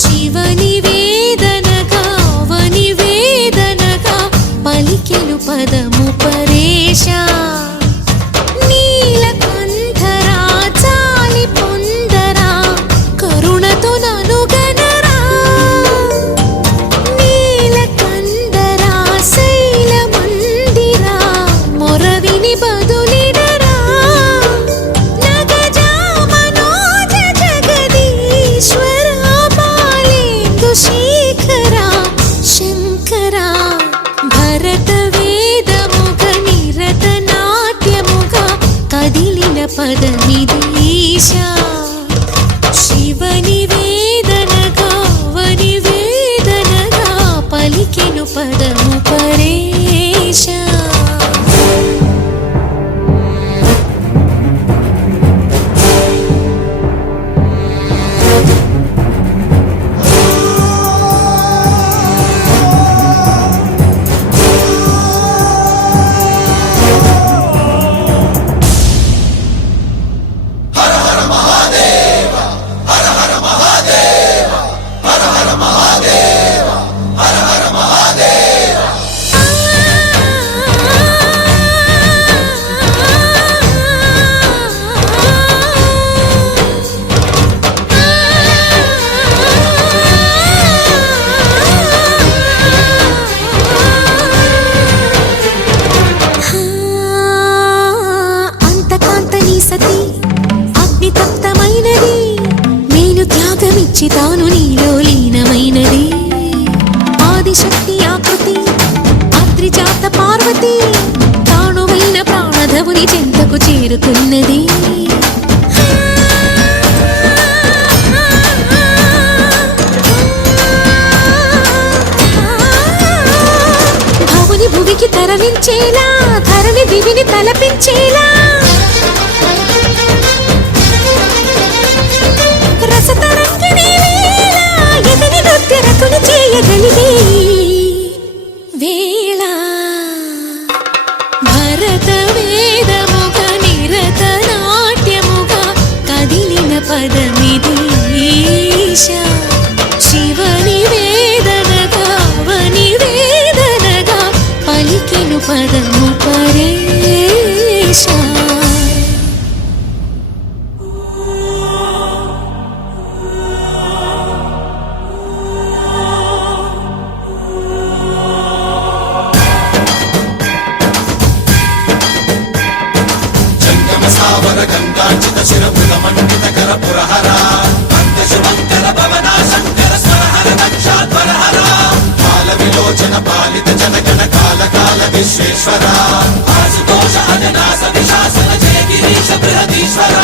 శివ నివేదనగా అవనివేదనగా పలికెను పదము పరేశ నీలకంఠరా చాలి పొందరా కరుణతో ననుగనరా నీలకంఠరా శైల మందిరా మొరవిని బదులిడరా నగజా మనోజ జగదీశ్వరా బాలేందు శేఖరా శంకరా భరత వేదముగ నిరత నాట్యముగ కదిలిన పదమిదీశ శివ నివేదనగా అవనివేదనగా పలికెను పదము పరేశ తాను నీలో లీనమైనది ఆదిశక్తి ఆకృతి అత్రిజాత పార్వతి తానువైన ప్రాణధవుని చెంతకు చేరుతున్నది భవుని భువికి తరలించేలా ధరణి దివిని తలపించేలా రతులు చేయగలిగే వేళ భరత వేదముగ నిరత నాట్యముగ కదిలిన పదమిదీశ శివ నివేదనగా అవనివేదనగా పలికెను పదము పరేశ గంగాచిత శిరపుల మండిత కర పురహర అంతశుభంకర భవనా శంకర స్వరహర దక్షాధ్వరహర కాల విలోచన పాలిత జనగణ కాల కాల విశ్వేశ్వర ఆశుతోష అజనాస విశాసన జయ గిరీశ బృహదీశ్వర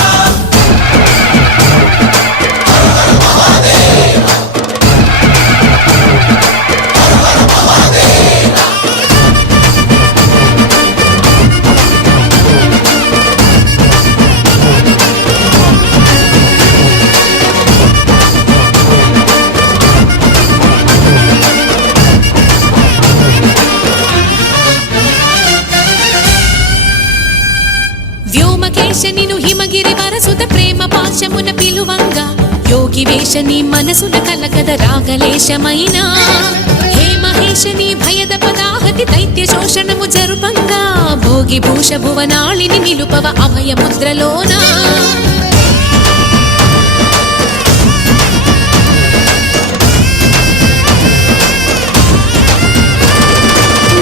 హర హర మహాదేవ హర హర మహాదేవ వ్యోమకేశనిను హిమగిరి వరసుత ప్రేమ పాశమున పిలువంగా యోగి వేషని మనసున కలగద రాగలేశమైన హే మహేశని భయద పదాహతి దైత్య శోషణము జరుపంగా భోగి భూష భువనాళిని నిలుపవ అభయ ముద్రలోన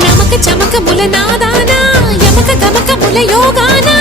నమక చమకముల నాదానా యమక గమకముల యోగానా